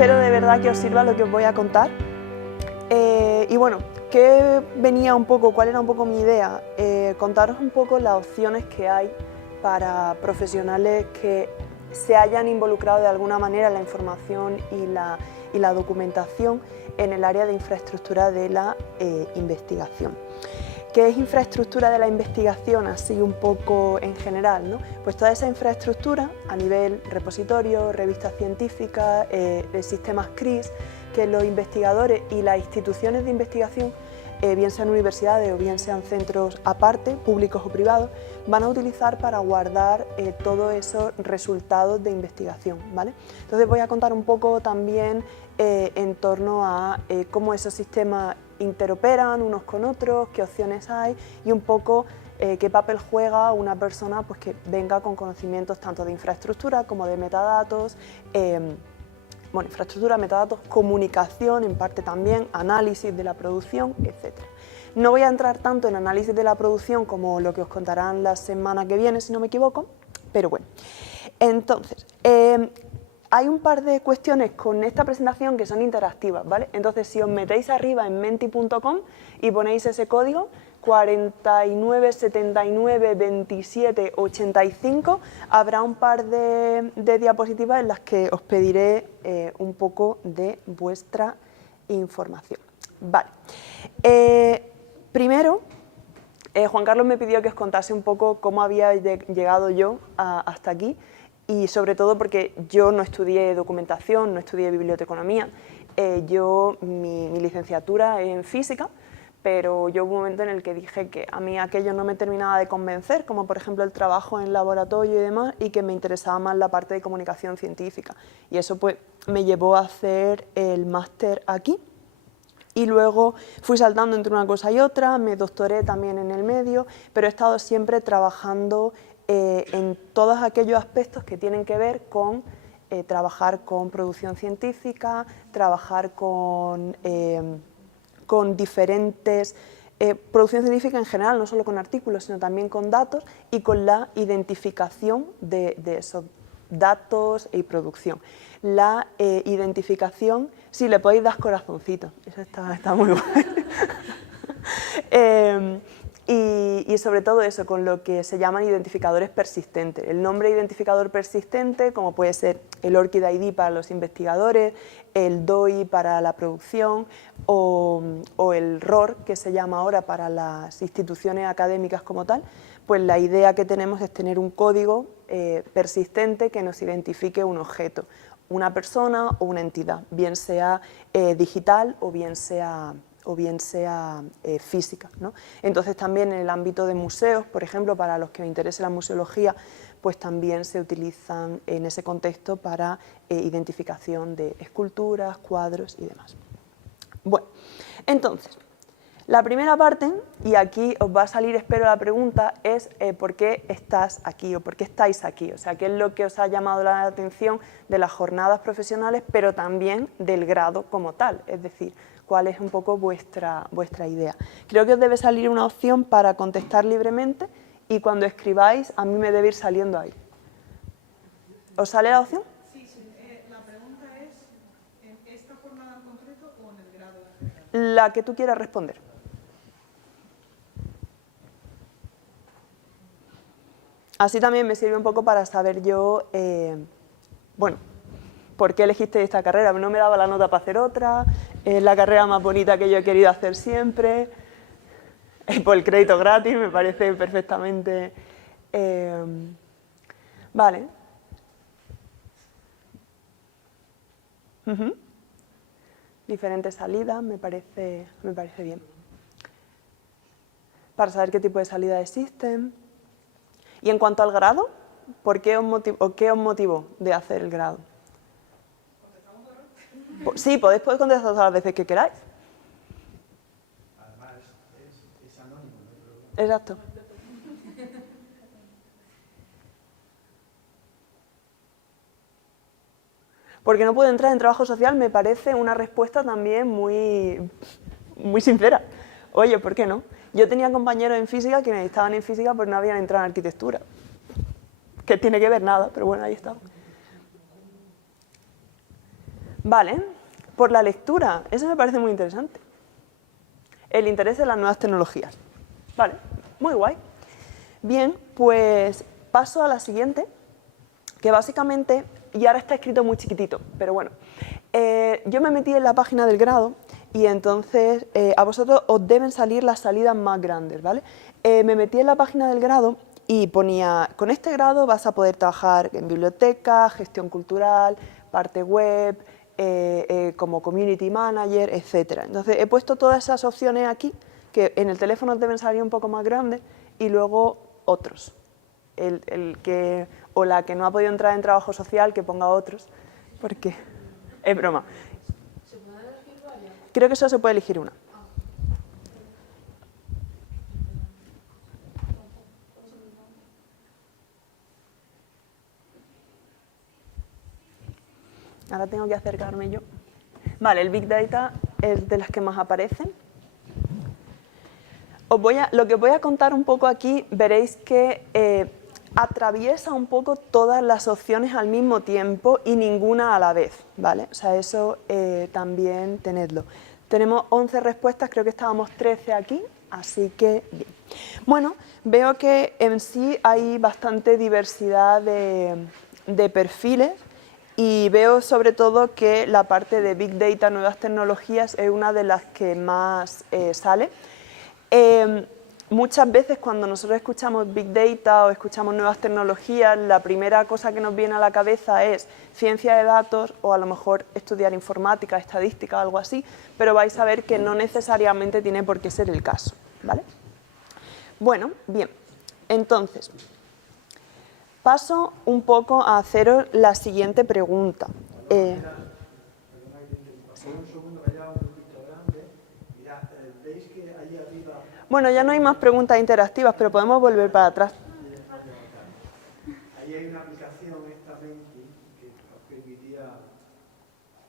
espero de verdad que os sirva lo que os voy a contar. Y bueno, ¿cuál era un poco mi idea? Contaros un poco las opciones que hay para profesionales que se hayan involucrado de alguna manera en la información y la documentación en el área de infraestructura de la investigación. ¿Qué es infraestructura de la investigación así un poco en general, ¿no? Pues toda esa infraestructura a nivel repositorio, revistas científicas, sistemas CRIS, que los investigadores y las instituciones de investigación, bien sean universidades o bien sean centros aparte, públicos o privados, van a utilizar para guardar todos esos resultados de investigación, ¿vale? Entonces voy a contar un poco también en torno a cómo esos sistemas interoperan unos con otros, qué opciones hay y un poco qué papel juega una persona pues, que venga con conocimientos tanto de infraestructura como de metadatos, infraestructura, metadatos, comunicación en parte también, análisis de la producción, etc. No voy a entrar tanto en análisis de la producción como lo que os contarán la semana que viene, si no me equivoco, pero bueno. Entonces, hay un par de cuestiones con esta presentación que son interactivas, ¿vale? Entonces, si os metéis arriba en menti.com y ponéis ese código 49792785, habrá un par de diapositivas en las que os pediré un poco de vuestra información. Vale. Primero, Juan Carlos me pidió que os contase un poco cómo había llegado yo hasta aquí, y sobre todo porque yo no estudié documentación, no estudié biblioteconomía, mi licenciatura es en física, pero yo hubo un momento en el que dije que a mí aquello no me terminaba de convencer, como por ejemplo el trabajo en laboratorio y demás, y que me interesaba más la parte de comunicación científica. Y eso pues me llevó a hacer el máster aquí, y luego fui saltando entre una cosa y otra, me doctoré también en el medio, pero he estado siempre trabajando en todos aquellos aspectos que tienen que ver con trabajar con producción científica, trabajar con diferentes, producción científica en general, no solo con artículos, sino también con datos y con la identificación de esos datos y producción. La identificación, sí, le podéis dar corazoncito, eso está muy guay. Y sobre todo eso, con lo que se llaman identificadores persistentes. El nombre identificador persistente, como puede ser el ORCID ID para los investigadores, el DOI para la producción o el ROR, que se llama ahora para las instituciones académicas como tal, pues la idea que tenemos es tener un código persistente que nos identifique un objeto, una persona o una entidad, bien sea digital o bien sea física, ¿no? Entonces también en el ámbito de museos, por ejemplo, para los que os interese la museología, pues también se utilizan en ese contexto para identificación de esculturas, cuadros y demás. Bueno, entonces, la primera parte, y aquí os va a salir, espero, la pregunta, es ¿por qué estás aquí o por qué estáis aquí? O sea, ¿qué es lo que os ha llamado la atención de las jornadas profesionales, pero también del grado como tal? Es decir, ¿cuál es un poco vuestra idea? Creo que os debe salir una opción para contestar libremente y cuando escribáis a mí me debe ir saliendo ahí. ¿Os sale la opción? Sí, la pregunta es ¿en esta jornada en concreto o en el grado? La que tú quieras responder. Así también me sirve un poco para saber yo, ¿por qué elegiste esta carrera? No me daba la nota para hacer otra, es la carrera más bonita que yo he querido hacer siempre, por el crédito gratis, me parece perfectamente. Vale. Diferentes salidas, me parece bien. Para saber qué tipo de salidas existen. Y en cuanto al grado, qué os motivó de hacer el grado? Sí, podéis contestar todas las veces que queráis. Además, es anónimo, ¿no? Exacto. Porque no puedo entrar en trabajo social me parece una respuesta también muy sincera. Oye, ¿por qué no? Yo tenía compañeros en física que estaban en física pero no habían entrado en arquitectura. Que tiene que ver nada, pero bueno, ahí está. Vale, por la lectura, eso me parece muy interesante. El interés en las nuevas tecnologías. Vale, muy guay. Bien, pues paso a la siguiente, que básicamente, y ahora está escrito muy chiquitito, pero bueno, yo me metí en la página del grado y entonces a vosotros os deben salir las salidas más grandes, ¿vale? Me metí en la página del grado y ponía, con este grado vas a poder trabajar en biblioteca, gestión cultural, parte web, como community manager, etc. Entonces he puesto todas esas opciones aquí, que en el teléfono deben salir un poco más grandes, y luego otros. El que, o la que no ha podido entrar en trabajo social, que ponga otros, porque es broma. ¿Se puede elegir varias? Creo que solo se puede elegir una. Ahora tengo que acercarme yo. Vale, el Big Data es de las que más aparecen. Lo que voy a contar un poco aquí, veréis que atraviesa un poco todas las opciones al mismo tiempo y ninguna a la vez, ¿vale? O sea, eso también tenedlo. Tenemos 11 respuestas, creo que estábamos 13 aquí, así que bien. Bueno, veo que en sí hay bastante diversidad de perfiles y veo sobre todo que la parte de Big Data, nuevas tecnologías, es una de las que más sale. Muchas veces cuando nosotros escuchamos Big Data o escuchamos nuevas tecnologías, la primera cosa que nos viene a la cabeza es ciencia de datos o a lo mejor estudiar informática, estadística, algo así, pero vais a ver que no necesariamente tiene por qué ser el caso, ¿vale? Bueno, bien, entonces, paso un poco a haceros la siguiente pregunta. Un segundo, que haya un poquito grande. Mira, veis que ahí arriba... Bueno, ya no hay más preguntas interactivas, pero podemos volver para atrás. Ahí hay una aplicación, esta Menti, que os permitía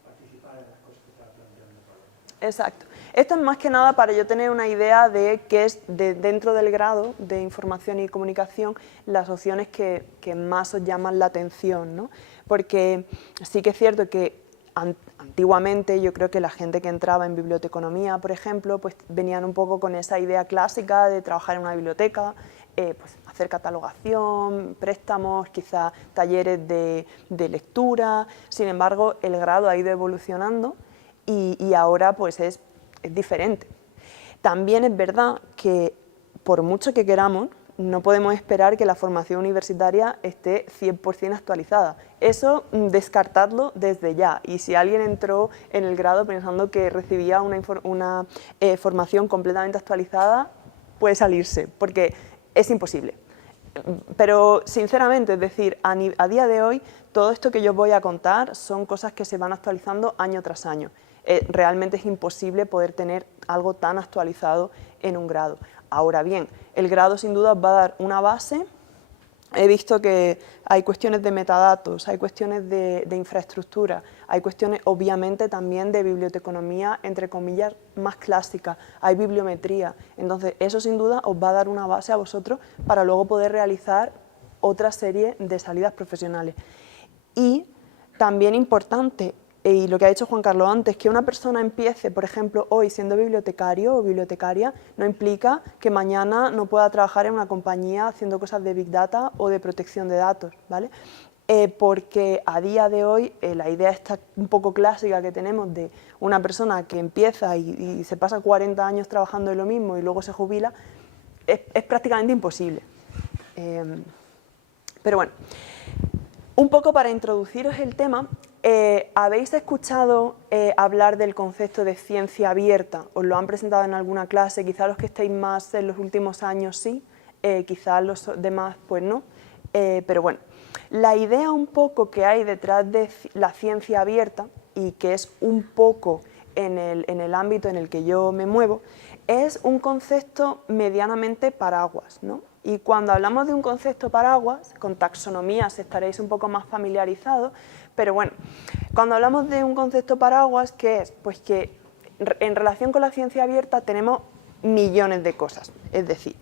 participar en las cosas que estaba planteando Pablo. Exacto. Esto es más que nada para yo tener una idea de qué es dentro del grado de información y comunicación las opciones que más os llaman la atención, ¿no? Porque sí que es cierto que antiguamente yo creo que la gente que entraba en biblioteconomía, por ejemplo, pues venían un poco con esa idea clásica de trabajar en una biblioteca, pues hacer catalogación, préstamos, quizá talleres de lectura. Sin embargo, el grado ha ido evolucionando y ahora pues es diferente. También es verdad que por mucho que queramos, no podemos esperar que la formación universitaria esté 100% actualizada. Eso descartadlo desde ya. Y si alguien entró en el grado pensando que recibía una formación completamente actualizada, puede salirse, porque es imposible. Pero sinceramente, es decir, a día de hoy, todo esto que yo os voy a contar son cosas que se van actualizando año tras año. Realmente es imposible poder tener algo tan actualizado en un grado. Ahora bien, el grado sin duda os va a dar una base. He visto que hay cuestiones de metadatos, hay cuestiones de infraestructura, hay cuestiones obviamente también de biblioteconomía, entre comillas, más clásica, hay bibliometría. Entonces eso sin duda os va a dar una base a vosotros para luego poder realizar otra serie de salidas profesionales. Y también importante, y lo que ha dicho Juan Carlos antes, que una persona empiece, por ejemplo, hoy siendo bibliotecario o bibliotecaria, no implica que mañana no pueda trabajar en una compañía haciendo cosas de Big Data o de protección de datos, ¿vale? Porque a día de hoy la idea esta un poco clásica que tenemos de una persona que empieza y se pasa 40 años trabajando en lo mismo y luego se jubila, es prácticamente imposible. Pero bueno, un poco para introduciros el tema, ¿habéis escuchado hablar del concepto de ciencia abierta? ¿Os lo han presentado en alguna clase? Quizá los que estéis más en los últimos años sí, quizá los demás pues no, pero bueno. La idea un poco que hay detrás de la ciencia abierta, y que es un poco en el ámbito en el que yo me muevo, es un concepto medianamente paraguas, ¿no? Y cuando hablamos de un concepto paraguas, con taxonomías estaréis un poco más familiarizados, pero bueno, cuando hablamos de un concepto paraguas, ¿qué es? Pues que en relación con la ciencia abierta tenemos millones de cosas. Es decir,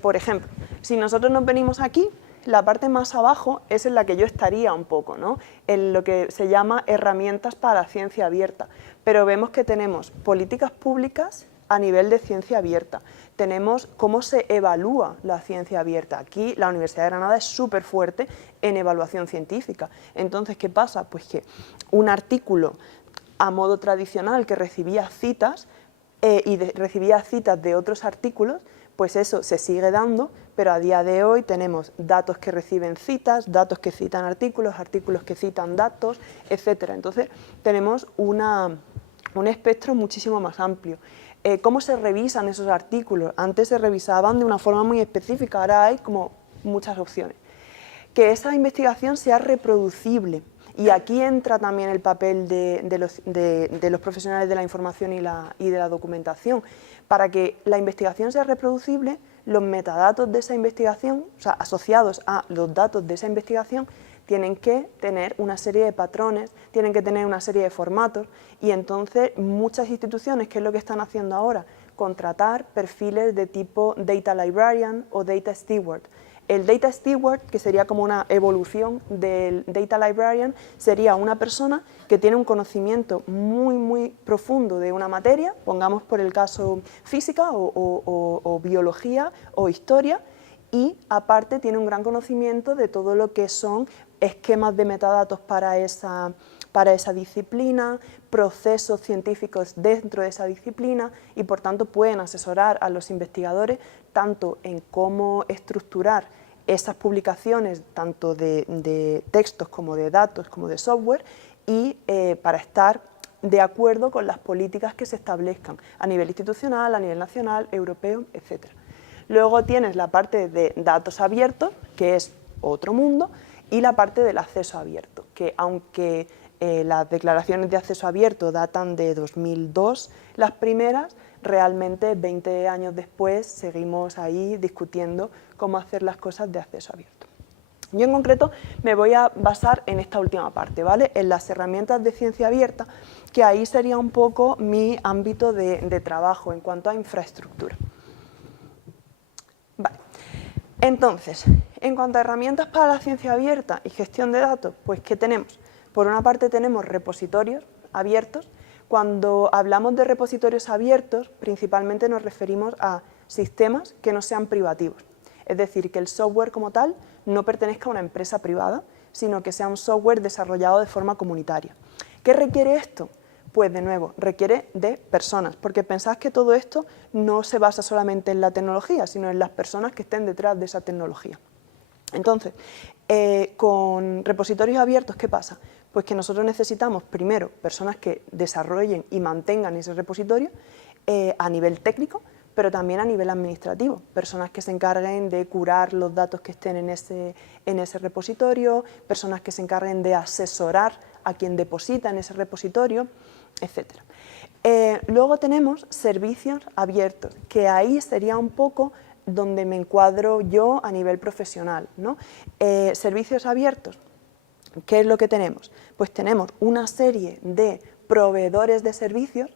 por ejemplo, si nosotros nos venimos aquí, la parte más abajo es en la que yo estaría un poco, ¿no? En lo que se llama herramientas para la ciencia abierta. Pero vemos que tenemos políticas públicas a nivel de ciencia abierta. Tenemos cómo se evalúa la ciencia abierta. Aquí la Universidad de Granada es súper fuerte en evaluación científica. Entonces, ¿qué pasa? Pues que un artículo a modo tradicional que recibía citas recibía citas de otros artículos, pues eso se sigue dando, pero a día de hoy tenemos datos que reciben citas, datos que citan artículos, artículos que citan datos, etc. Entonces tenemos un espectro muchísimo más amplio. ¿Cómo se revisan esos artículos? Antes se revisaban de una forma muy específica, ahora hay como muchas opciones. Que esa investigación sea reproducible. Y aquí entra también el papel de los profesionales de la información y de la documentación. Para que la investigación sea reproducible, los metadatos de esa investigación, o sea, asociados a los datos de esa investigación, tienen que tener una serie de patrones, tienen que tener una serie de formatos, y entonces muchas instituciones, ¿qué es lo que están haciendo ahora? Contratar perfiles de tipo Data Librarian o Data Steward. El Data Steward, que sería como una evolución del Data Librarian, sería una persona que tiene un conocimiento muy profundo de una materia, pongamos por el caso física o biología o historia, y aparte tiene un gran conocimiento de todo lo que son esquemas de metadatos para esa disciplina, procesos científicos dentro de esa disciplina, y por tanto pueden asesorar a los investigadores tanto en cómo estructurar esas publicaciones, tanto de textos como de datos, como de software, y para estar de acuerdo con las políticas que se establezcan a nivel institucional, a nivel nacional, europeo, etc. Luego tienes la parte de datos abiertos, que es otro mundo, y la parte del acceso abierto, que aunque las declaraciones de acceso abierto datan de 2002, las primeras, realmente 20 años después seguimos ahí discutiendo cómo hacer las cosas de acceso abierto. Yo en concreto me voy a basar en esta última parte, ¿vale? En las herramientas de ciencia abierta, que ahí sería un poco mi ámbito de trabajo en cuanto a infraestructura. Vale. Entonces, en cuanto a herramientas para la ciencia abierta y gestión de datos, pues ¿qué tenemos? Por una parte tenemos repositorios abiertos. Cuando hablamos de repositorios abiertos, principalmente nos referimos a sistemas que no sean privativos. Es decir, que el software como tal no pertenezca a una empresa privada, sino que sea un software desarrollado de forma comunitaria. ¿Qué requiere esto? Pues de nuevo, requiere de personas, porque pensad que todo esto no se basa solamente en la tecnología, sino en las personas que estén detrás de esa tecnología. Entonces, con repositorios abiertos, ¿qué pasa? Pues que nosotros necesitamos, primero, personas que desarrollen y mantengan ese repositorio a nivel técnico, pero también a nivel administrativo, personas que se encarguen de curar los datos que estén en ese repositorio, personas que se encarguen de asesorar a quien deposita en ese repositorio, etc. Luego tenemos servicios abiertos, que ahí sería un poco donde me encuadro yo a nivel profesional, ¿no? Servicios abiertos, ¿qué es lo que tenemos? Pues tenemos una serie de proveedores de servicios,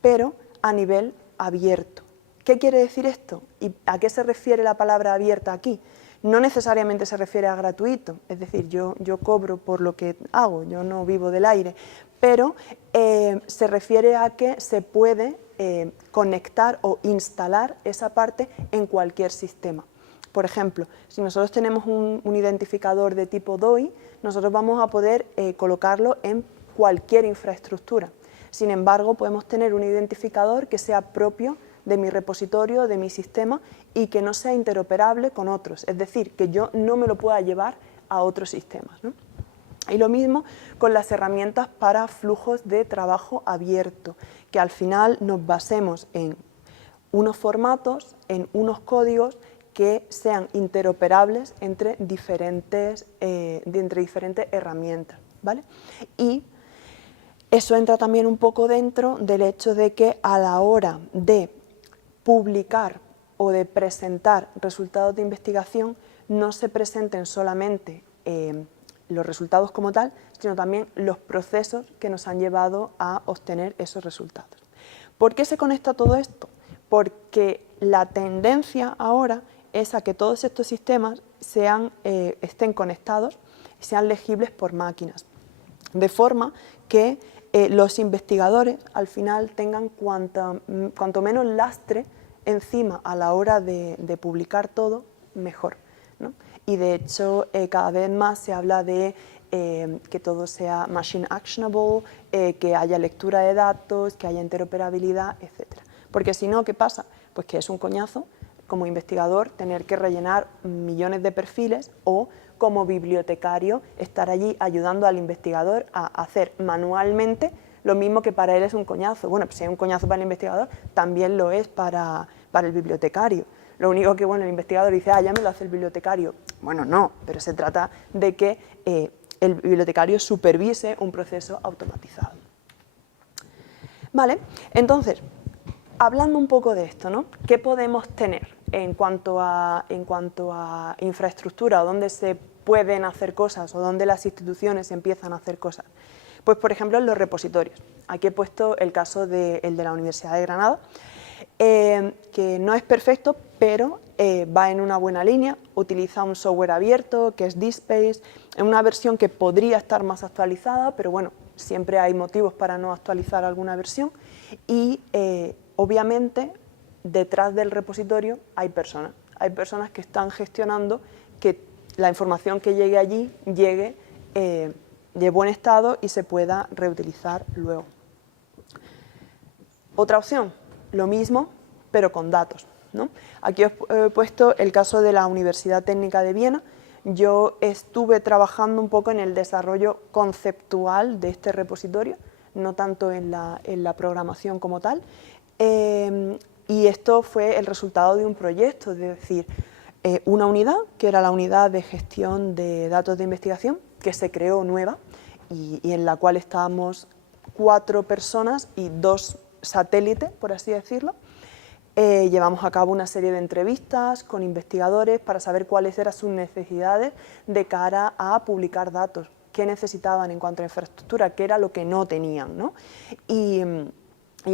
pero a nivel abierto. ¿Qué quiere decir esto? ¿Y a qué se refiere la palabra abierta aquí? No necesariamente se refiere a gratuito, es decir, yo cobro por lo que hago, yo no vivo del aire, pero se refiere a que se puede conectar o instalar esa parte en cualquier sistema. Por ejemplo, si nosotros tenemos un identificador de tipo DOI, nosotros vamos a poder colocarlo en cualquier infraestructura. Sin embargo, podemos tener un identificador que sea propio de mi repositorio, de mi sistema, y que no sea interoperable con otros, es decir, que yo no me lo pueda llevar a otros sistemas, ¿no? Y lo mismo con las herramientas para flujos de trabajo abierto, que al final nos basemos en unos formatos, en unos códigos que sean interoperables entre diferentes herramientas, ¿vale? Y eso entra también un poco dentro del hecho de que a la hora de publicar o de presentar resultados de investigación no se presenten solamente los resultados como tal, sino también los procesos que nos han llevado a obtener esos resultados. ¿Por qué se conecta todo esto? Porque la tendencia ahora es a que todos estos sistemas estén conectados y sean legibles por máquinas, de forma que los investigadores al final tengan cuanto menos lastre encima a la hora de publicar todo, mejor, ¿no? Y de hecho cada vez más se habla de que todo sea machine actionable, que haya lectura de datos, que haya interoperabilidad, etc. Porque si no, ¿qué pasa? Pues que es un coñazo como investigador tener que rellenar millones de perfiles o como bibliotecario estar allí ayudando al investigador a hacer manualmente lo mismo que para él es un coñazo. Bueno, pues si es un coñazo para el investigador, también lo es para el bibliotecario. Lo único que, bueno, el investigador dice, ya me lo hace el bibliotecario. Bueno, no, pero se trata de que el bibliotecario supervise un proceso automatizado. Vale, entonces, hablando un poco de esto, ¿no? ¿Qué podemos tener en cuanto a infraestructura o dónde se pueden hacer cosas o dónde las instituciones empiezan a hacer cosas? Pues, por ejemplo, en los repositorios. Aquí he puesto el caso el de la Universidad de Granada, que no es perfecto, pero va en una buena línea, utiliza un software abierto que es DSpace, en una versión que podría estar más actualizada, pero bueno, siempre hay motivos para no actualizar alguna versión y obviamente detrás del repositorio hay personas que están gestionando que la información que llegue allí llegue de buen estado y se pueda reutilizar luego. Otra opción, lo mismo, pero con datos, ¿no? Aquí os he puesto el caso de la Universidad Técnica de Viena. Yo estuve trabajando un poco en el desarrollo conceptual de este repositorio, no tanto en la programación como tal, y esto fue el resultado de un proyecto, es decir, una unidad, que era la unidad de gestión de datos de investigación, que se creó nueva y en la cual estábamos 4 personas y 2 satélites, por así decirlo. Llevamos a cabo una serie de entrevistas con investigadores para saber cuáles eran sus necesidades de cara a publicar datos, qué necesitaban en cuanto a infraestructura, qué era lo que no tenían, ¿no? Y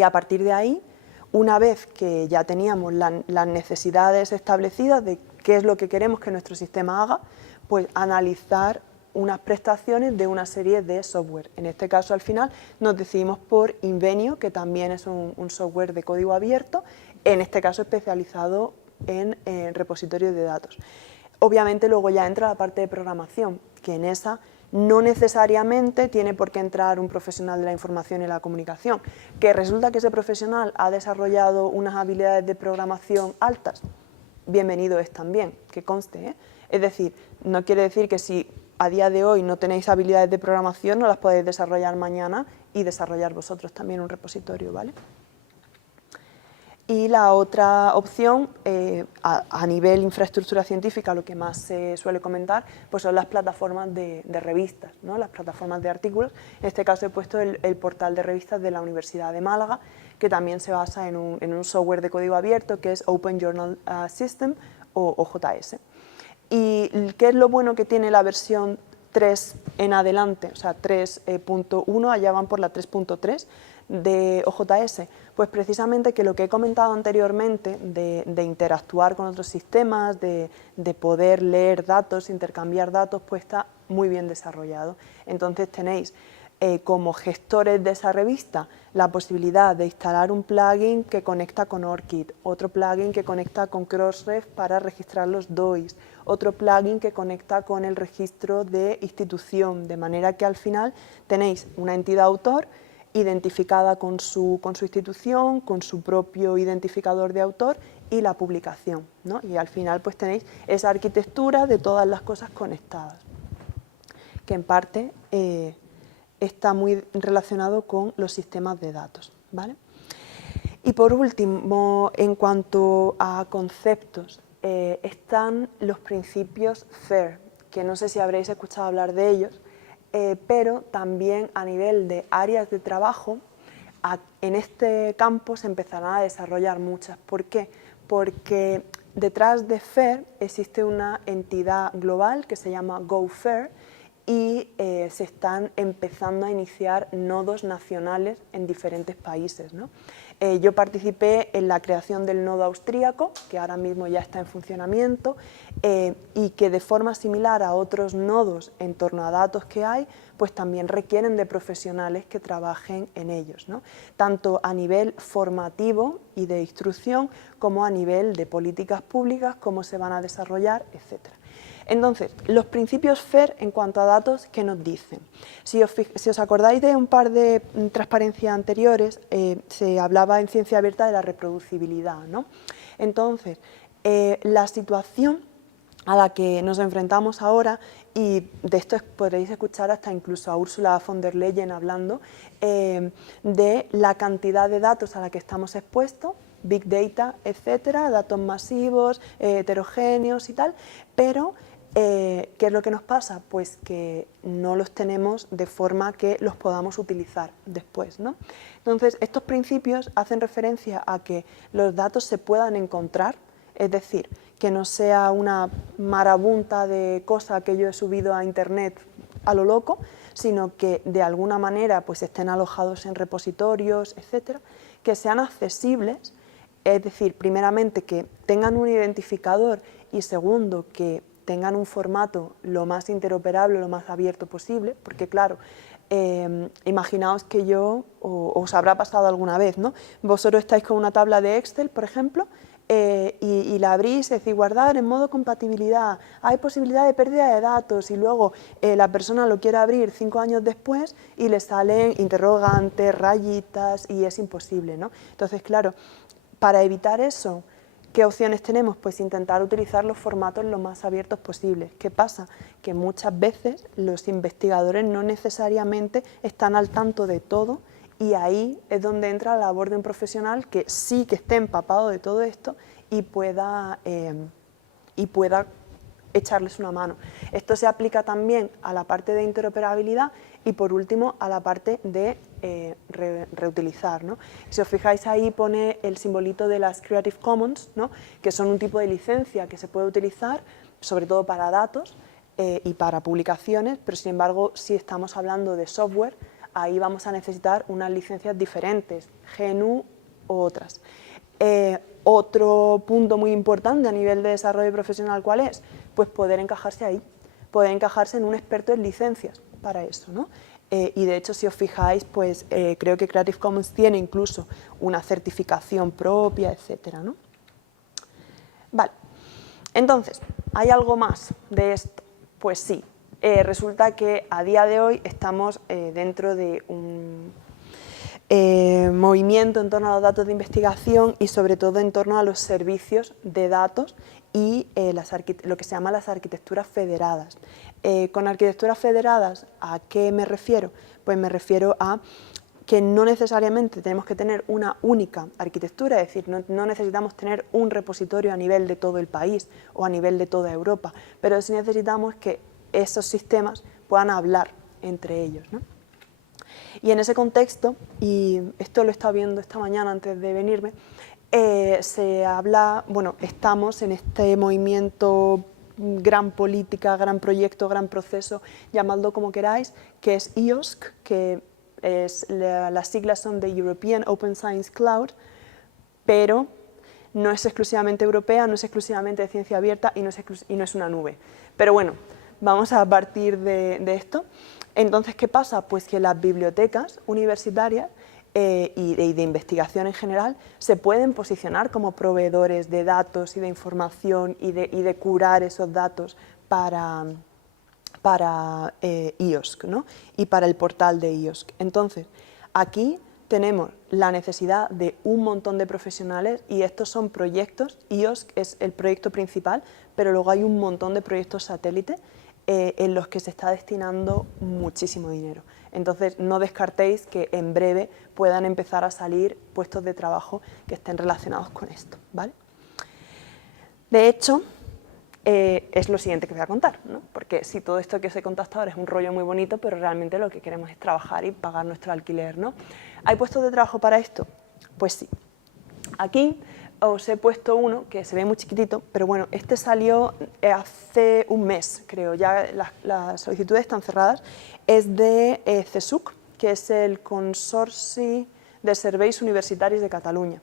a partir de ahí, una vez que ya teníamos las necesidades establecidas de qué es lo que queremos que nuestro sistema haga, pues analizar unas prestaciones de una serie de software. En este caso, al final, nos decidimos por Invenio, que también es un software de código abierto, en este caso especializado en repositorios de datos. Obviamente luego ya entra la parte de programación, que en esa no necesariamente tiene por qué entrar un profesional de la información y la comunicación. Que resulta que ese profesional ha desarrollado unas habilidades de programación altas, bienvenido es también, que conste, ¿eh? Es decir, no quiere decir que si a día de hoy no tenéis habilidades de programación, no las podéis desarrollar mañana y desarrollar vosotros también un repositorio, ¿vale? Y la otra opción, a nivel infraestructura científica, lo que más se suele comentar, pues son las plataformas de revistas, ¿no? Las plataformas de artículos. En este caso he puesto el portal de revistas de la Universidad de Málaga, que también se basa en un software de código abierto que es Open Journal System o OJS. ¿Y qué es lo bueno que tiene la versión 3 en adelante? O sea, 3.1, allá van por la 3.3 de OJS. Pues precisamente que lo que he comentado anteriormente de interactuar con otros sistemas, de poder leer datos, intercambiar datos, pues está muy bien desarrollado. Entonces tenéis como gestores de esa revista la posibilidad de instalar un plugin que conecta con ORCID, otro plugin que conecta con Crossref para registrar los DOIs, otro plugin que conecta con el registro de institución, de manera que al final tenéis una entidad autor identificada con su institución, con su propio identificador de autor y la publicación, ¿no? Y al final pues tenéis esa arquitectura de todas las cosas conectadas, que en parte está muy relacionado con los sistemas de datos, ¿vale? Y por último, en cuanto a conceptos, están los principios FAIR, que no sé si habréis escuchado hablar de ellos, pero también a nivel de áreas de trabajo, en este campo se empezarán a desarrollar muchas. ¿Por qué? Porque detrás de FAIR existe una entidad global que se llama GoFair y se están empezando a iniciar nodos nacionales en diferentes países, ¿no? Yo participé en la creación del nodo austríaco, que ahora mismo ya está en funcionamiento, y que de forma similar a otros nodos en torno a datos que hay, pues también requieren de profesionales que trabajen en ellos, ¿no? Tanto a nivel formativo y de instrucción, como a nivel de políticas públicas, cómo se van a desarrollar, etc. Entonces, los principios FAIR en cuanto a datos, ¿qué nos dicen? Si os acordáis de un par de transparencias anteriores, se hablaba en ciencia abierta de la reproducibilidad, ¿no? Entonces, la situación a la que nos enfrentamos ahora, y de esto podréis escuchar hasta incluso a Ursula von der Leyen hablando, de la cantidad de datos a la que estamos expuestos, Big Data, etcétera, datos masivos, heterogéneos y tal, pero ¿qué es lo que nos pasa? Pues que no los tenemos de forma que los podamos utilizar después, ¿no? Entonces, estos principios hacen referencia a que los datos se puedan encontrar, es decir, que no sea una marabunta de cosas que yo he subido a internet a lo loco, sino que de alguna manera pues estén alojados en repositorios, etcétera, que sean accesibles, es decir, primeramente que tengan un identificador y segundo que tengan un formato lo más interoperable, lo más abierto posible, porque claro, imaginaos que os habrá pasado alguna vez, ¿no? Vosotros estáis con una tabla de Excel, por ejemplo, y la abrís, es decir, guardar en modo compatibilidad, hay posibilidad de pérdida de datos y luego la persona lo quiere abrir 5 años después y le salen interrogantes, rayitas y es imposible, ¿no? Entonces, claro, para evitar eso, ¿qué opciones tenemos? Pues intentar utilizar los formatos lo más abiertos posibles. ¿Qué pasa? Que muchas veces los investigadores no necesariamente están al tanto de todo y ahí es donde entra la labor de un profesional que sí que esté empapado de todo esto y pueda echarles una mano. Esto se aplica también a la parte de interoperabilidad y por último a la parte de reutilizar, ¿no? Si os fijáis ahí pone el simbolito de las Creative Commons, ¿no? Que son un tipo de licencia que se puede utilizar sobre todo para datos y para publicaciones, pero sin embargo si estamos hablando de software ahí vamos a necesitar unas licencias diferentes, GNU u otras. Otro punto muy importante a nivel de desarrollo profesional, ¿cuál es? Pues poder encajarse ahí, poder encajarse en un experto en licencias para eso, ¿no? Y de hecho, si os fijáis, pues creo que Creative Commons tiene incluso una certificación propia, etcétera, ¿no? Vale, entonces, ¿hay algo más de esto? Pues sí, resulta que a día de hoy estamos dentro de un movimiento en torno a los datos de investigación y sobre todo en torno a los servicios de datos y lo que se llama las arquitecturas federadas. Con arquitecturas federadas, ¿a qué me refiero? Pues me refiero a que no necesariamente tenemos que tener una única arquitectura, es decir, no necesitamos tener un repositorio a nivel de todo el país o a nivel de toda Europa, pero sí necesitamos que esos sistemas puedan hablar entre ellos, ¿no? Y en ese contexto, y esto lo he estado viendo esta mañana antes de venirme, se habla, bueno, estamos en este movimiento, gran política, gran proyecto, gran proceso, llamadlo como queráis, que es EOSC, que las siglas son de European Open Science Cloud, pero no es exclusivamente europea, no es exclusivamente de ciencia abierta y no es una nube. Pero bueno, vamos a partir de esto. Entonces, ¿qué pasa? Pues que las bibliotecas universitarias y de investigación en general se pueden posicionar como proveedores de datos y de información y de curar esos datos para EOSC, ¿no? Y para el portal de EOSC. Entonces, aquí tenemos la necesidad de un montón de profesionales y estos son proyectos. EOSC es el proyecto principal, pero luego hay un montón de proyectos satélite en los que se está destinando muchísimo dinero. Entonces, no descartéis que en breve puedan empezar a salir puestos de trabajo que estén relacionados con esto, ¿vale? De hecho, es lo siguiente que voy a contar, ¿no? Porque si todo esto que os he contado hasta ahora es un rollo muy bonito, pero realmente lo que queremos es trabajar y pagar nuestro alquiler, ¿no? ¿Hay puestos de trabajo para esto? Pues sí. Aquí os he puesto uno que se ve muy chiquitito, pero bueno, este salió hace un mes, creo, ya las solicitudes están cerradas. Es de CSUC, que es el Consorci de Serveis Universitaris de Cataluña.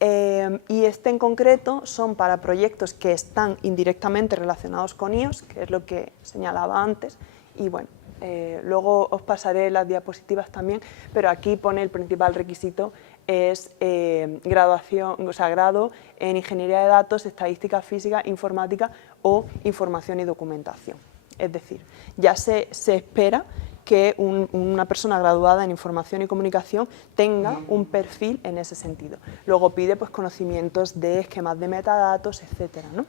Y este en concreto son para proyectos que están indirectamente relacionados con iOS, que es lo que señalaba antes, y bueno, luego os pasaré las diapositivas también, pero aquí pone el principal requisito es graduación, o sea, grado en Ingeniería de Datos, Estadística Física, Informática o Información y Documentación. Es decir, ya se espera que una persona graduada en Información y Comunicación tenga un perfil en ese sentido. Luego pide pues, conocimientos de esquemas de metadatos, etcétera, ¿no?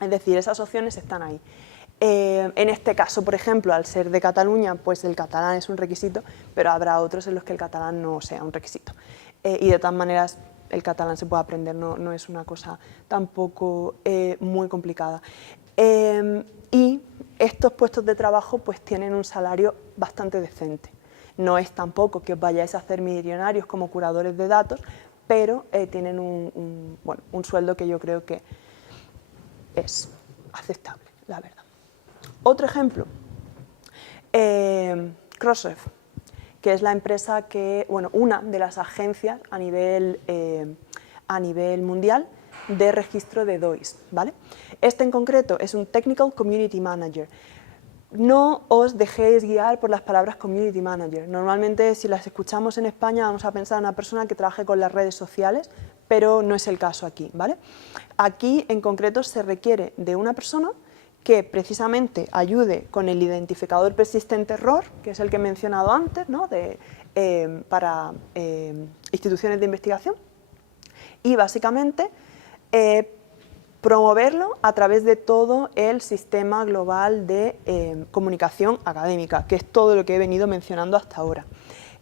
Es decir, esas opciones están ahí. En este caso, por ejemplo, al ser de Cataluña, pues el catalán es un requisito, pero habrá otros en los que el catalán no sea un requisito. Y de todas maneras, el catalán se puede aprender, no es una cosa tampoco muy complicada. Y estos puestos de trabajo pues tienen un salario bastante decente. No es tampoco que os vayáis a hacer millonarios como curadores de datos, pero tienen un sueldo que yo creo que es aceptable, la verdad. Otro ejemplo, Crossref, que es la empresa que, bueno, una de las agencias a nivel mundial de registro de DOIs, ¿vale? Este en concreto es un Technical Community Manager. No os dejéis guiar por las palabras Community Manager. Normalmente, si las escuchamos en España, vamos a pensar en una persona que trabaje con las redes sociales, pero no es el caso aquí, ¿vale? Aquí, en concreto, se requiere de una persona que precisamente ayude con el identificador persistente error, que es el que he mencionado antes, ¿no? Para instituciones de investigación, y básicamente promoverlo a través de todo el sistema global de comunicación académica, que es todo lo que he venido mencionando hasta ahora.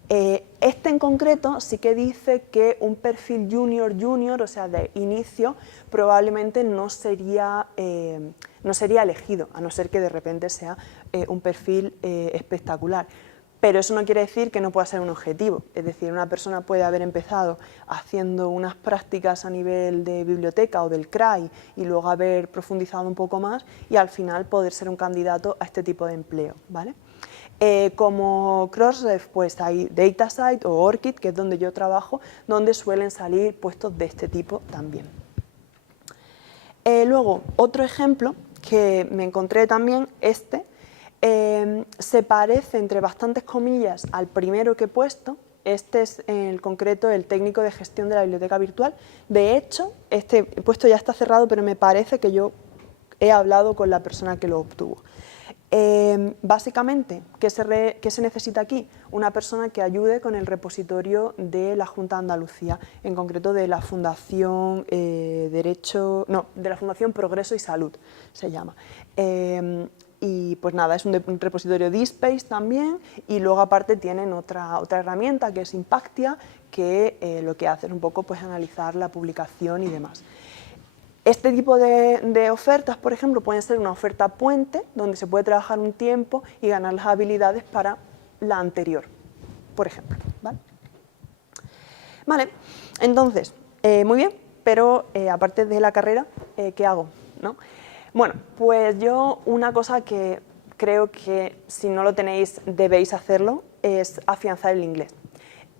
Este en concreto sí que dice que un perfil junior, o sea, de inicio, probablemente no sería elegido, a no ser que de repente sea un perfil espectacular. Pero eso no quiere decir que no pueda ser un objetivo, es decir, una persona puede haber empezado haciendo unas prácticas a nivel de biblioteca o del CRAI y luego haber profundizado un poco más y al final poder ser un candidato a este tipo de empleo, ¿vale? Como Crossref, pues hay DataSite o ORCID, que es donde yo trabajo, donde suelen salir puestos de este tipo también. Luego, otro ejemplo que me encontré también, se parece entre bastantes comillas al primero que he puesto. Este es en concreto el técnico de gestión de la biblioteca virtual. De hecho, este puesto ya está cerrado, pero me parece que yo he hablado con la persona que lo obtuvo. Básicamente, ¿qué se necesita aquí? Una persona que ayude con el repositorio de la Junta de Andalucía, en concreto de la Fundación de la Fundación Progreso y Salud, se llama. Y pues nada, es un repositorio DSpace también, y luego aparte tienen otra herramienta que es Impactia, que lo que hace es un poco pues analizar la publicación y demás. Este tipo de ofertas, por ejemplo, pueden ser una oferta puente, donde se puede trabajar un tiempo y ganar las habilidades para la anterior, por ejemplo. Vale, entonces, muy bien, pero aparte de la carrera, ¿qué hago? ¿No? Bueno, pues yo una cosa que creo que si no lo tenéis debéis hacerlo es afianzar el inglés.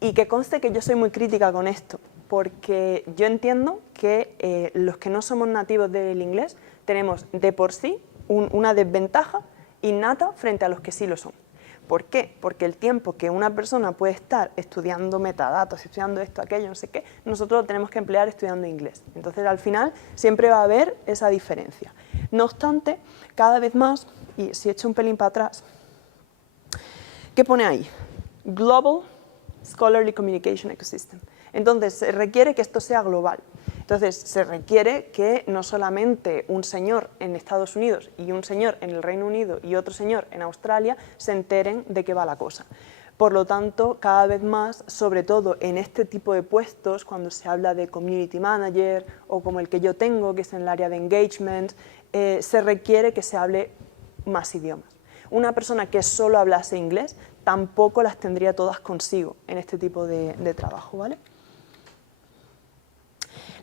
Y que conste que yo soy muy crítica con esto, porque yo entiendo que los que no somos nativos del inglés tenemos de por sí una desventaja innata frente a los que sí lo son. ¿Por qué? Porque el tiempo que una persona puede estar estudiando metadatos, estudiando esto, aquello, no sé qué, nosotros lo tenemos que emplear estudiando inglés. Entonces, al final, siempre va a haber esa diferencia. No obstante, cada vez más, y si echo un pelín para atrás, ¿qué pone ahí? Global Scholarly Communication Ecosystem. Entonces, se requiere que esto sea global. Entonces, se requiere que no solamente un señor en Estados Unidos y un señor en el Reino Unido y otro señor en Australia se enteren de qué va la cosa. Por lo tanto, cada vez más, sobre todo en este tipo de puestos, cuando se habla de Community Manager o como el que yo tengo, que es en el área de Engagement, se requiere que se hable más idiomas. Una persona que solo hablase inglés tampoco las tendría todas consigo en este tipo de trabajo, ¿vale?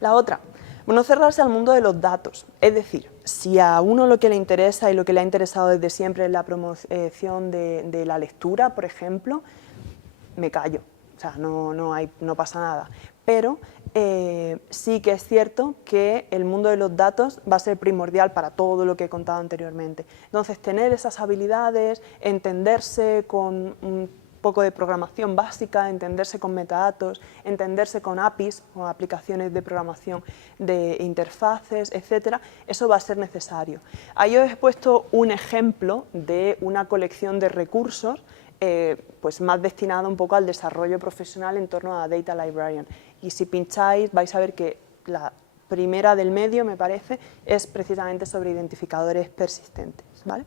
La otra, no cerrarse al mundo de los datos, es decir, si a uno lo que le interesa y lo que le ha interesado desde siempre es la promoción de la lectura, por ejemplo, me callo, o sea, no pasa nada. Pero sí que es cierto que el mundo de los datos va a ser primordial para todo lo que he contado anteriormente. Entonces, tener esas habilidades, entenderse con un poco de programación básica, entenderse con metadatos, entenderse con APIs o aplicaciones de programación de interfaces, etcétera, eso va a ser necesario. Ahí os he puesto un ejemplo de una colección de recursos pues más destinado un poco al desarrollo profesional en torno a Data Librarian. Y si pincháis vais a ver que la primera del medio, me parece, es precisamente sobre identificadores persistentes, ¿vale?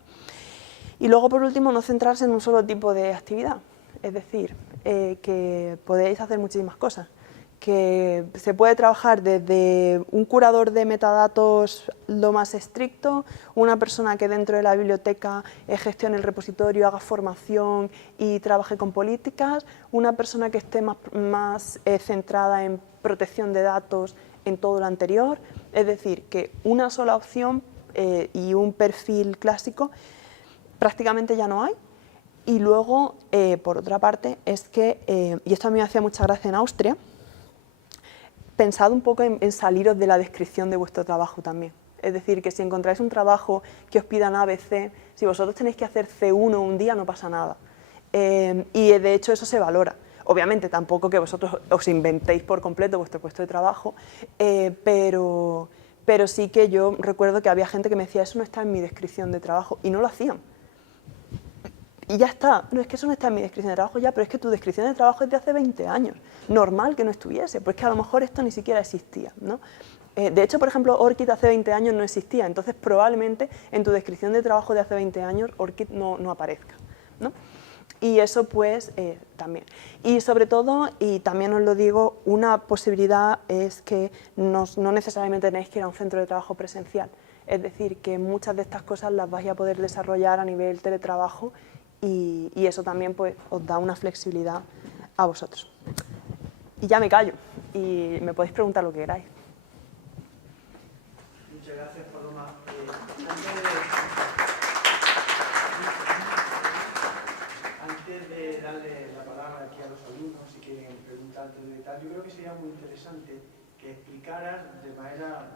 Y luego, por último, no centrarse en un solo tipo de actividad, es decir, que podéis hacer muchísimas cosas, que se puede trabajar desde un curador de metadatos lo más estricto, una persona que dentro de la biblioteca gestione el repositorio, haga formación y trabaje con políticas, una persona que esté más centrada en protección de datos en todo lo anterior, es decir, que una sola opción y un perfil clásico prácticamente ya no hay. Y luego, por otra parte, es que, y esto a mí me hacía mucha gracia en Austria, pensad un poco en saliros de la descripción de vuestro trabajo también. Es decir, que si encontráis un trabajo que os pidan ABC, si vosotros tenéis que hacer C1 un día, no pasa nada. Y de hecho eso se valora. Obviamente tampoco que vosotros os inventéis por completo vuestro puesto de trabajo, pero sí que yo recuerdo que había gente que me decía, eso no está en mi descripción de trabajo, y no lo hacían. Y ya está, no es que eso no está en mi descripción de trabajo ya, pero es que tu descripción de trabajo es de hace 20 años, normal que no estuviese, pues que a lo mejor esto ni siquiera existía, ¿no? De hecho, por ejemplo, ORCID hace 20 años no existía, entonces probablemente en tu descripción de trabajo de hace 20 años ORCID no aparezca, ¿no? Y eso pues también. Y sobre todo, y también os lo digo, una posibilidad es que no necesariamente tenéis que ir a un centro de trabajo presencial, es decir, que muchas de estas cosas las vais a poder desarrollar a nivel teletrabajo y eso también pues, os da una flexibilidad a vosotros. Y ya me callo y me podéis preguntar lo que queráis. Muchas gracias, Paloma. Antes de darle la palabra aquí a los alumnos, si quieren preguntarte de tal, yo creo que sería muy interesante que explicaras de manera,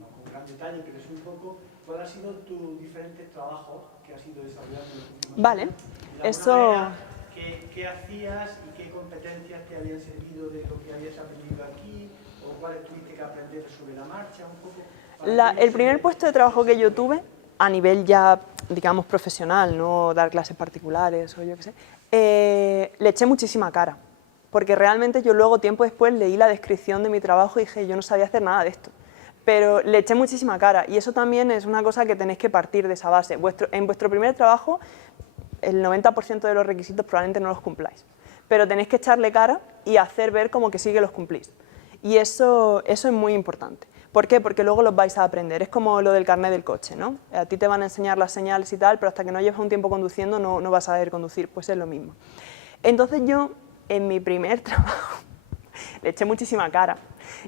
no con gran detalle, pero es un poco, cuáles han sido tus diferentes trabajos que has ido desarrollando en los últimos años. Vale, eso... ¿Qué hacías y qué competencias te habían servido de lo que habías aprendido aquí? ¿O cuáles tuviste que aprender sobre la marcha? Un poco, el primer puesto de trabajo que yo tuve, a nivel ya, digamos, profesional, no dar clases particulares o yo qué sé, le eché muchísima cara. Porque realmente yo luego, tiempo después, leí la descripción de mi trabajo y dije, yo no sabía hacer nada de esto. Pero le eché muchísima cara y eso también es una cosa que tenéis que partir de esa base. En vuestro primer trabajo, el 90% de los requisitos probablemente no los cumpláis, pero tenéis que echarle cara y hacer ver como que sí que los cumplís. Y eso es muy importante. ¿Por qué? Porque luego los vais a aprender. Es como lo del carnet del coche, ¿no? A ti te van a enseñar las señales y tal, pero hasta que no llevas un tiempo conduciendo no vas a saber conducir, pues es lo mismo. Entonces yo, en mi primer trabajo, le eché muchísima cara.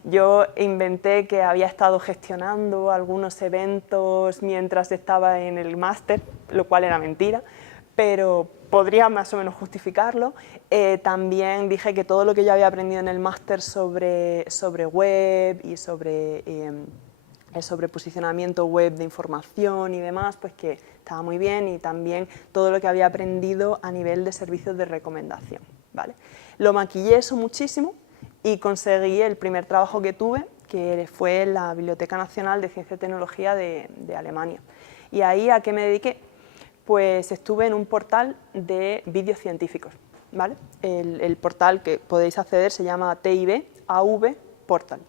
Yo inventé que había estado gestionando algunos eventos mientras estaba en el máster, lo cual era mentira, pero podría más o menos justificarlo. También dije que todo lo que yo había aprendido en el máster sobre web y sobre posicionamiento web de información y demás, pues que estaba muy bien, y también todo lo que había aprendido a nivel de servicios de recomendación, ¿vale? Lo maquillé eso muchísimo y conseguí el primer trabajo que tuve, que fue en la Biblioteca Nacional de Ciencia y Tecnología de Alemania. Y ahí, ¿a qué me dediqué? Pues estuve en un portal de vídeos científicos, ¿vale? El portal que podéis acceder se llama TIB AV Portal.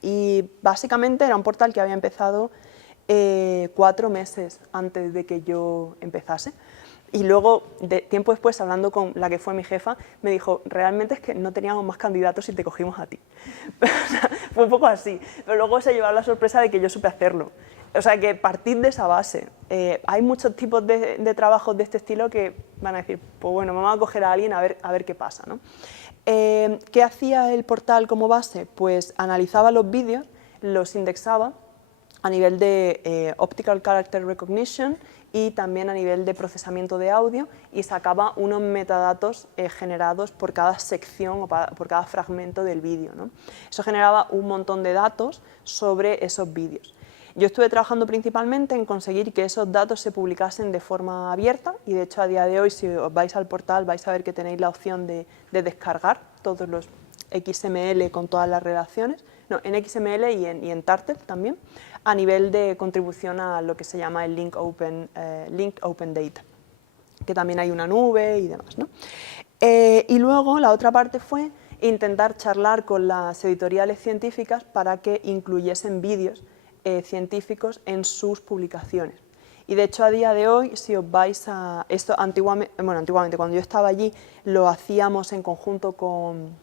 Y básicamente era un portal que había empezado 4 meses antes de que yo empezase. Y luego, tiempo después, hablando con la que fue mi jefa, me dijo, realmente es que no teníamos más candidatos y te cogimos a ti. Fue un poco así, pero luego se llevó la sorpresa de que yo supe hacerlo. O sea, que partir de esa base. Hay muchos tipos de trabajos de este estilo que van a decir, pues bueno, vamos a coger a alguien a ver qué pasa, ¿no? ¿Qué hacía el portal como base? Pues analizaba los vídeos, los indexaba a nivel de Optical Character Recognition y también a nivel de procesamiento de audio y sacaba unos metadatos generados por cada sección o por cada fragmento del vídeo, ¿no? Eso generaba un montón de datos sobre esos vídeos. Yo estuve trabajando principalmente en conseguir que esos datos se publicasen de forma abierta y de hecho a día de hoy si os vais al portal vais a ver que tenéis la opción de descargar todos los XML con todas las relaciones, no, en XML y en Turtle también, a nivel de contribución a lo que se llama el Linked Open Data, que también hay una nube y demás, ¿no? Y luego la otra parte fue intentar charlar con las editoriales científicas para que incluyesen vídeos científicos en sus publicaciones. Y de hecho a día de hoy, si os vais a... Esto antiguamente cuando yo estaba allí lo hacíamos en conjunto con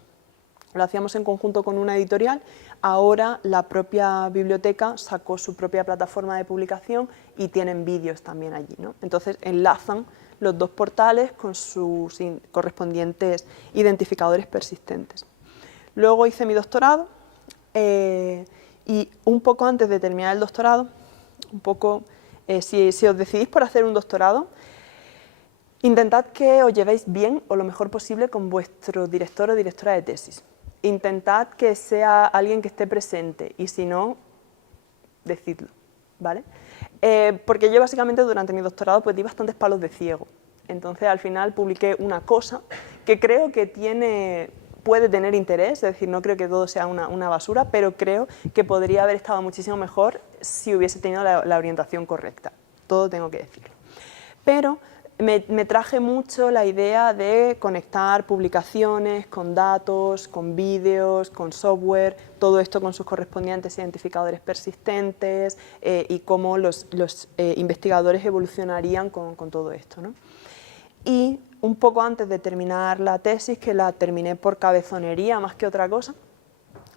una editorial, ahora la propia biblioteca sacó su propia plataforma de publicación y tienen vídeos también allí, ¿no? Entonces enlazan los dos portales con sus correspondientes identificadores persistentes. Luego hice mi doctorado y un poco antes de terminar el doctorado, si os decidís por hacer un doctorado, intentad que os llevéis bien o lo mejor posible con vuestro director o directora de tesis. Intentad que sea alguien que esté presente y si no, decidlo, ¿vale? Porque yo básicamente durante mi doctorado pues di bastantes palos de ciego. Entonces al final publiqué una cosa que creo que puede tener interés, es decir, no creo que todo sea una basura, pero creo que podría haber estado muchísimo mejor si hubiese tenido la orientación correcta. Todo tengo que decirlo. Pero me traje mucho la idea de conectar publicaciones con datos, con vídeos, con software, todo esto con sus correspondientes identificadores persistentes y cómo los investigadores evolucionarían con todo esto, ¿no? Y un poco antes de terminar la tesis, que la terminé por cabezonería más que otra cosa,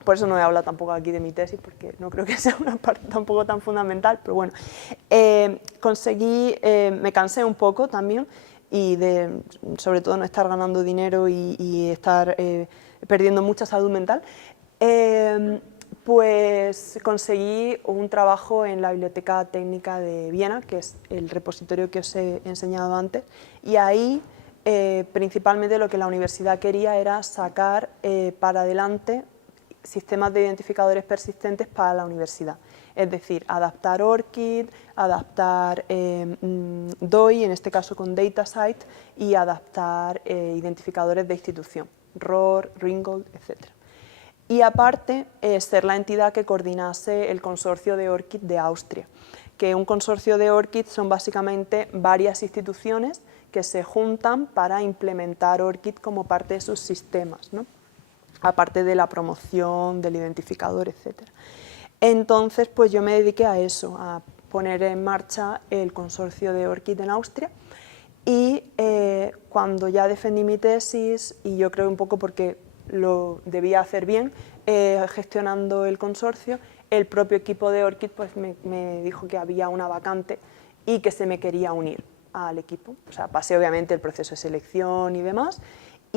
por eso no he hablado tampoco aquí de mi tesis, porque no creo que sea una parte tampoco tan fundamental, pero bueno, me cansé un poco también, y sobre todo no estar ganando dinero y estar perdiendo mucha salud mental, pues conseguí un trabajo en la Biblioteca Técnica de Viena, que es el repositorio que os he enseñado antes, y ahí principalmente lo que la universidad quería era sacar para adelante sistemas de identificadores persistentes para la universidad, es decir, adaptar ORCID, adaptar DOI, en este caso con DataCite, y adaptar identificadores de institución, ROR, Ringgold, etc. Y aparte, ser la entidad que coordinase el consorcio de ORCID de Austria, que un consorcio de ORCID son básicamente varias instituciones que se juntan para implementar ORCID como parte de sus sistemas, ¿no? Aparte de la promoción, del identificador, etc. Entonces, pues yo me dediqué a eso, a poner en marcha el consorcio de ORCID en Austria, y cuando ya defendí mi tesis, y yo creo un poco porque lo debía hacer bien, gestionando el consorcio, el propio equipo de ORCID pues me dijo que había una vacante y que se me quería unir al equipo. O sea, pasé obviamente el proceso de selección y demás,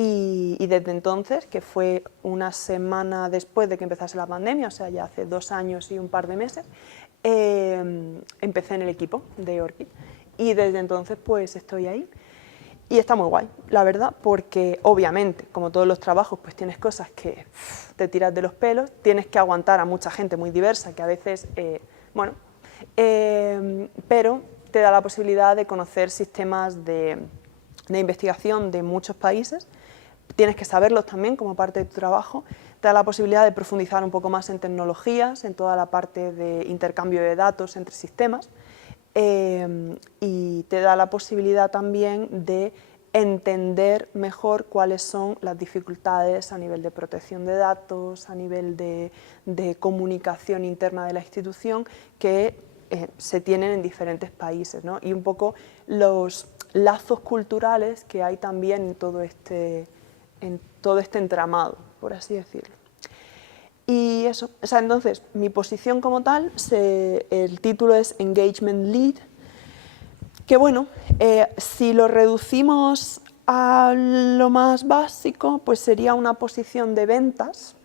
y desde entonces, que fue una semana después de que empezase la pandemia, o sea, ya hace 2 años y un par de meses, empecé en el equipo de ORCID, y desde entonces pues estoy ahí. Y está muy guay, la verdad, porque obviamente, como todos los trabajos, pues tienes cosas que te tiras de los pelos, tienes que aguantar a mucha gente muy diversa, que a veces, pero te da la posibilidad de conocer sistemas de investigación de muchos países, tienes que saberlos también como parte de tu trabajo, te da la posibilidad de profundizar un poco más en tecnologías, en toda la parte de intercambio de datos entre sistemas, y te da la posibilidad también de entender mejor cuáles son las dificultades a nivel de protección de datos, a nivel de comunicación interna de la institución que se tienen en diferentes países, ¿no? Y un poco los lazos culturales que hay también en todo este entramado, por así decirlo. Y eso, o sea, entonces, mi posición como tal, el título es Engagement Lead, que bueno, si lo reducimos a lo más básico, pues sería una posición de ventas,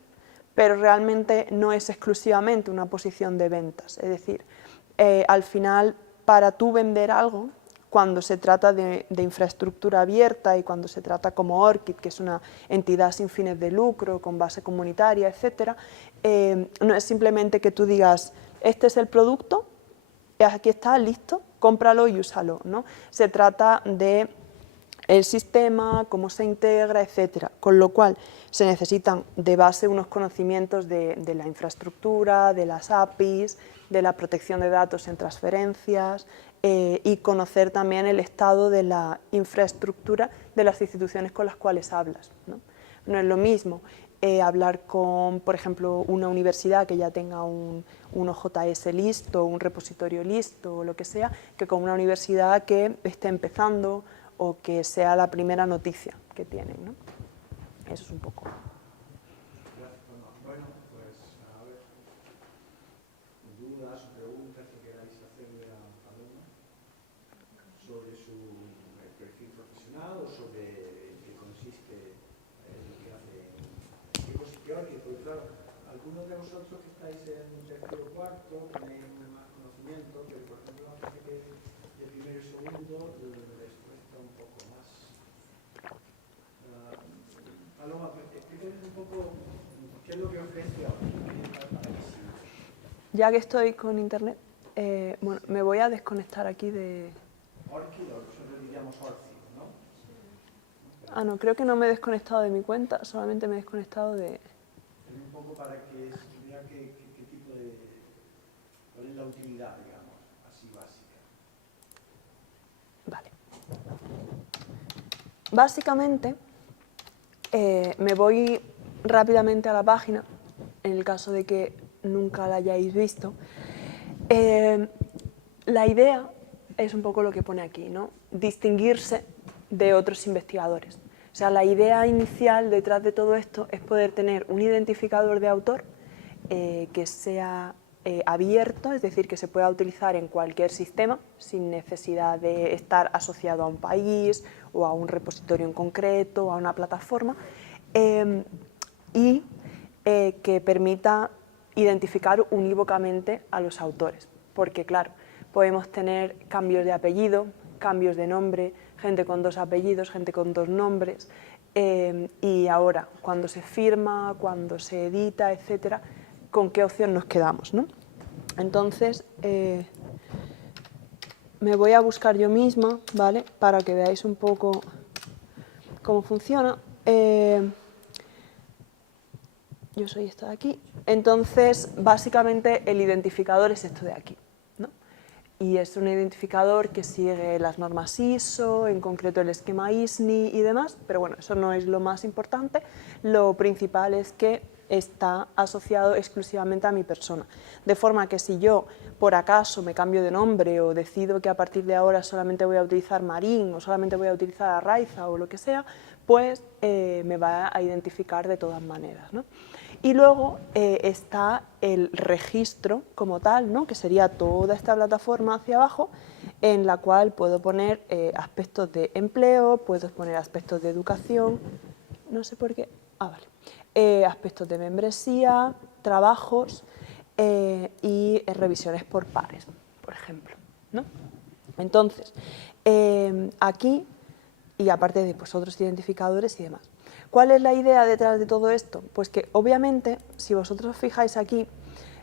pero realmente no es exclusivamente una posición de ventas. Es decir, al final, para tú vender algo, cuando se trata de infraestructura abierta y cuando se trata como ORCID, que es una entidad sin fines de lucro, con base comunitaria, etc., no es simplemente que tú digas, este es el producto, aquí está, listo, cómpralo y úsalo, ¿no? Se trata de el sistema, cómo se integra, etcétera. Con lo cual se necesitan de base unos conocimientos de la infraestructura, de las APIs, de la protección de datos en transferencias y conocer también el estado de la infraestructura de las instituciones con las cuales hablas, ¿no? No es lo mismo hablar con, por ejemplo, una universidad que ya tenga un OJS listo, un repositorio listo o lo que sea, que con una universidad que esté empezando o que sea la primera noticia que tienen, ¿no? Eso es un poco. Bueno, pues a ver, dudas o preguntas que queráis hacerle a Paloma sobre su perfil profesional o sobre en qué consiste lo que hace, en qué posición, y pues claro, algunos de vosotros que estáis en tercero o cuarto tenéis más conocimiento, pero por ejemplo la gente que de primero y segundo les cuesta un poco más. Paloma, explícanos un poco qué es lo que ofrece ahora. Ya que estoy con internet, bueno, me voy a desconectar aquí de... ORCID, nosotros diríamos ORCID, ¿no? Ah, no, creo que no me he desconectado de mi cuenta, solamente me he desconectado de... Un poco para que se vea qué tipo de... cuál es la utilidad, digamos, así básica. Vale. Básicamente, me voy rápidamente a la página, en el caso de que nunca la hayáis visto. La idea es un poco lo que pone aquí, ¿no? Distinguirse de otros investigadores. O sea, la idea inicial detrás de todo esto es poder tener un identificador de autor que sea abierto, es decir, que se pueda utilizar en cualquier sistema sin necesidad de estar asociado a un país o a un repositorio en concreto o a una plataforma, y que permita identificar unívocamente a los autores, porque claro, podemos tener cambios de apellido, cambios de nombre, gente con 2 apellidos, gente con 2 nombres, y ahora, cuando se firma, cuando se edita, etcétera, ¿con qué opción nos quedamos, ¿no? Entonces, me voy a buscar yo misma, ¿vale?, para que veáis un poco cómo funciona. Yo soy esta de aquí. Entonces, básicamente, el identificador es esto de aquí, ¿no? Y es un identificador que sigue las normas ISO, en concreto el esquema ISNI y demás, pero bueno, eso no es lo más importante. Lo principal es que está asociado exclusivamente a mi persona. De forma que si yo, por acaso, me cambio de nombre o decido que a partir de ahora solamente voy a utilizar Marín o solamente voy a utilizar Arraiza o lo que sea, pues me va a identificar de todas maneras, ¿no? Y luego está el registro como tal, ¿no?, que sería toda esta plataforma hacia abajo, en la cual puedo poner aspectos de empleo, puedo poner aspectos de educación, no sé por qué, vale, aspectos de membresía, trabajos y revisiones por pares, por ejemplo, ¿no? Entonces, aquí, y aparte de pues, otros identificadores y demás. ¿Cuál es la idea detrás de todo esto? Pues que obviamente, si vosotros os fijáis aquí,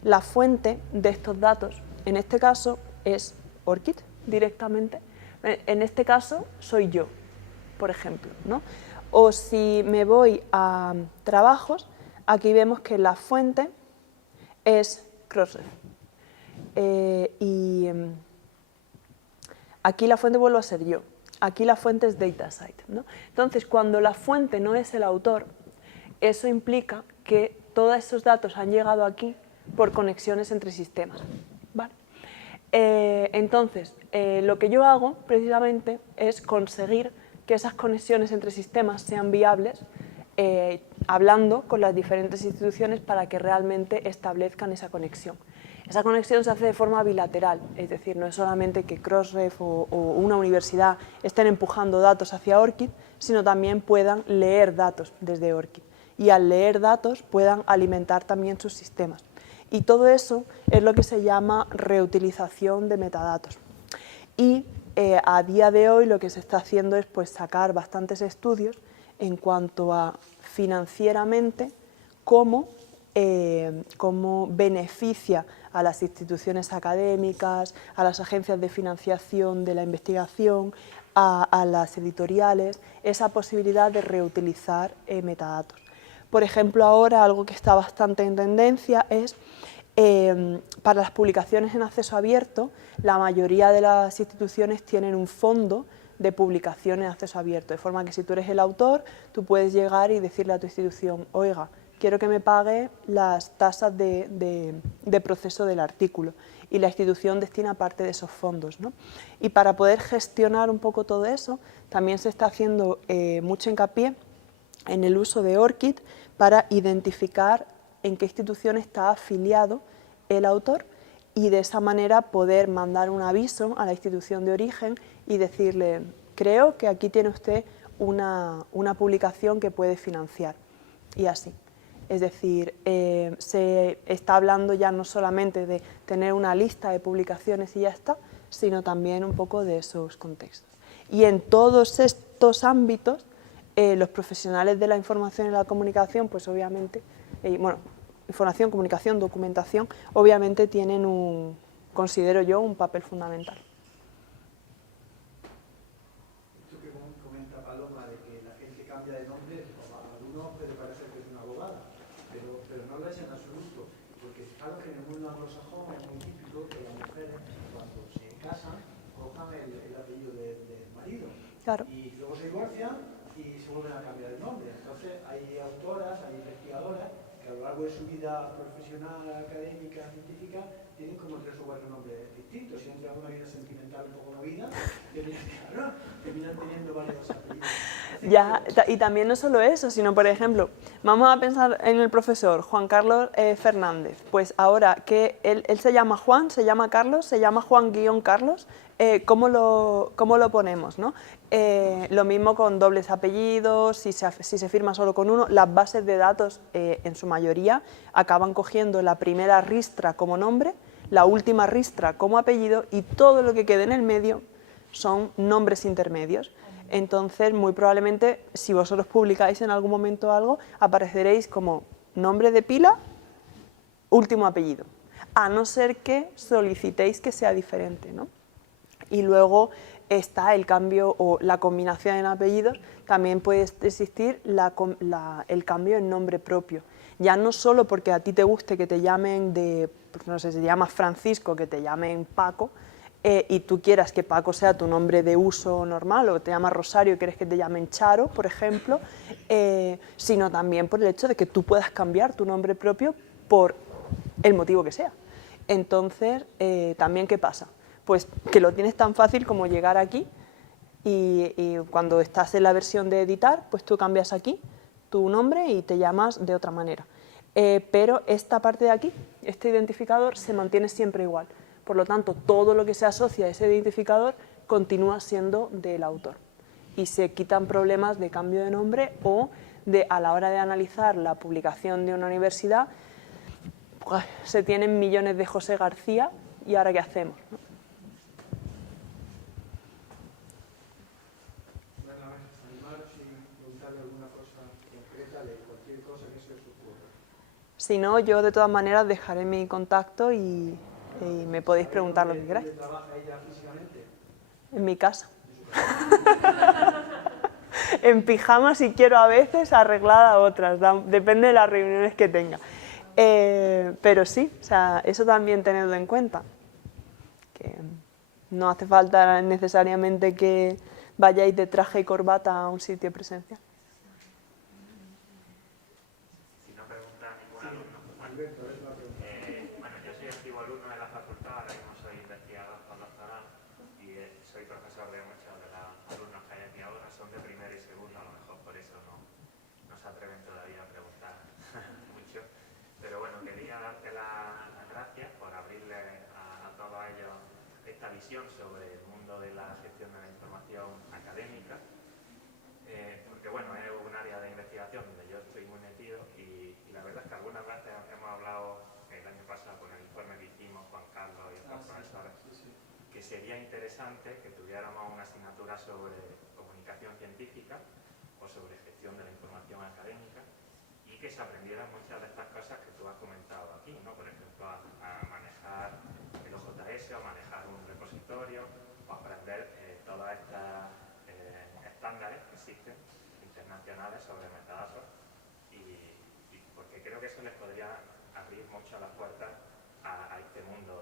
la fuente de estos datos, en este caso es ORCID directamente, en este caso soy yo, por ejemplo, ¿no? O si me voy a trabajos, aquí vemos que la fuente es Crossref. Y aquí la fuente vuelve a ser yo. Aquí la fuente es DataCite, ¿no? Entonces, cuando la fuente no es el autor, eso implica que todos esos datos han llegado aquí por conexiones entre sistemas, ¿vale? Entonces, lo que yo hago precisamente es conseguir que esas conexiones entre sistemas sean viables hablando con las diferentes instituciones para que realmente establezcan esa conexión. Esa conexión se hace de forma bilateral, es decir, no es solamente que Crossref o una universidad estén empujando datos hacia ORCID, sino también puedan leer datos desde ORCID y al leer datos puedan alimentar también sus sistemas. Y todo eso es lo que se llama reutilización de metadatos. Y a día de hoy lo que se está haciendo es pues, sacar bastantes estudios en cuanto a financieramente cómo beneficia a las instituciones académicas, a las agencias de financiación de la investigación, a las editoriales, esa posibilidad de reutilizar metadatos. Por ejemplo, ahora algo que está bastante en tendencia es para las publicaciones en acceso abierto, la mayoría de las instituciones tienen un fondo de publicación en acceso abierto, de forma que si tú eres el autor, tú puedes llegar y decirle a tu institución, oiga, quiero que me pague las tasas de proceso del artículo, y la institución destina parte de esos fondos, ¿no? Y para poder gestionar un poco todo eso, también se está haciendo mucho hincapié en el uso de ORCID para identificar en qué institución está afiliado el autor y de esa manera poder mandar un aviso a la institución de origen y decirle, creo que aquí tiene usted una publicación que puede financiar, y así. Es decir, se está hablando ya no solamente de tener una lista de publicaciones y ya está, sino también un poco de esos contextos. Y en todos estos ámbitos, los profesionales de la información y la comunicación, pues obviamente, bueno, información, comunicación, documentación, obviamente tienen considero yo, un papel fundamental. Esto que comenta Paloma de que la gente cambia de nombre, a algunos puede parecer que es una abogada, pero no lo es en absoluto, porque claro que en el mundo anglosajón es muy típico que las mujeres cuando se casan cojan el apellido del marido, Claro. Y luego se divorcian y se vuelven a cambiar el nombre. Entonces hay autoras, hay investigadoras que a lo largo de su vida profesional, académica, científica, tienen como 3 o 4 nombres distintos. Si entran una vida sentimental un poco movida, terminan teniendo varios apellidos. Ya, y también no solo eso, sino por ejemplo, vamos a pensar en el profesor Juan Carlos Fernández. Pues ahora que él se llama Juan, se llama Carlos, se llama Juan-Carlos, ¿cómo lo ponemos, ¿no? Lo mismo con dobles apellidos, si se firma solo con uno, las bases de datos en su mayoría acaban cogiendo la primera ristra como nombre, la última ristra como apellido y todo lo que quede en el medio son nombres intermedios. Entonces, muy probablemente, si vosotros publicáis en algún momento algo, apareceréis como nombre de pila, último apellido, a no ser que solicitéis que sea diferente, ¿no? Y luego está el cambio o la combinación en apellidos, también puede existir el cambio en nombre propio. Ya no solo porque a ti te guste que te llamen no sé, si te llamas Francisco, que te llamen Paco, y tú quieras que Paco sea tu nombre de uso normal, o te llamas Rosario y quieres que te llamen Charo, por ejemplo, sino también por el hecho de que tú puedas cambiar tu nombre propio por el motivo que sea. Entonces, también, ¿qué pasa? Pues que lo tienes tan fácil como llegar aquí y cuando estás en la versión de editar, pues tú cambias aquí tu nombre y te llamas de otra manera. Pero esta parte de aquí, este identificador, se mantiene siempre igual. Por lo tanto, todo lo que se asocia a ese identificador continúa siendo del autor. Y se quitan problemas de cambio de nombre o a la hora de analizar la publicación de una universidad, pues, se tienen millones de José García y ahora ¿qué hacemos?, ¿no? Bueno, a ver, animaros y preguntarle alguna cosa concreta de cualquier cosa que se os ocurra. Si no, yo de todas maneras dejaré mi contacto y me podéis preguntar lo que queráis. ¿Dónde trabaja ella físicamente? En mi casa. En pijama si quiero a veces, arreglada a otras, depende de las reuniones que tenga. Pero sí, o sea, eso también tenedlo en cuenta, que no hace falta necesariamente que vayáis de traje y corbata a un sitio presencial. Si no pregunta ningún alumno. Bueno, yo soy antiguo alumno de la facultad, ahora mismo soy investigador postdoctoral y soy profesor de muchos de los alumnos que hay aquí ahora, son de primero y segundo, a lo mejor por eso no se atreven todavía a preguntar. esta visión sobre el mundo de la gestión de la información académica, porque bueno, es un área de investigación donde yo estoy muy metido y la verdad es que algunas veces hemos hablado el año pasado con el informe que hicimos, Juan Carlos y otros profesores, que sería interesante que tuviéramos una asignatura sobre comunicación científica o sobre gestión de la información académica y que se aprendieran muchas de estas cosas que tú has comentado aquí, ¿no? Por ejemplo, a manejar el OJS o manejar un repositorio o aprender todas estas estándares que existen internacionales sobre metadatos y porque creo que eso les podría abrir mucho las puertas a este mundo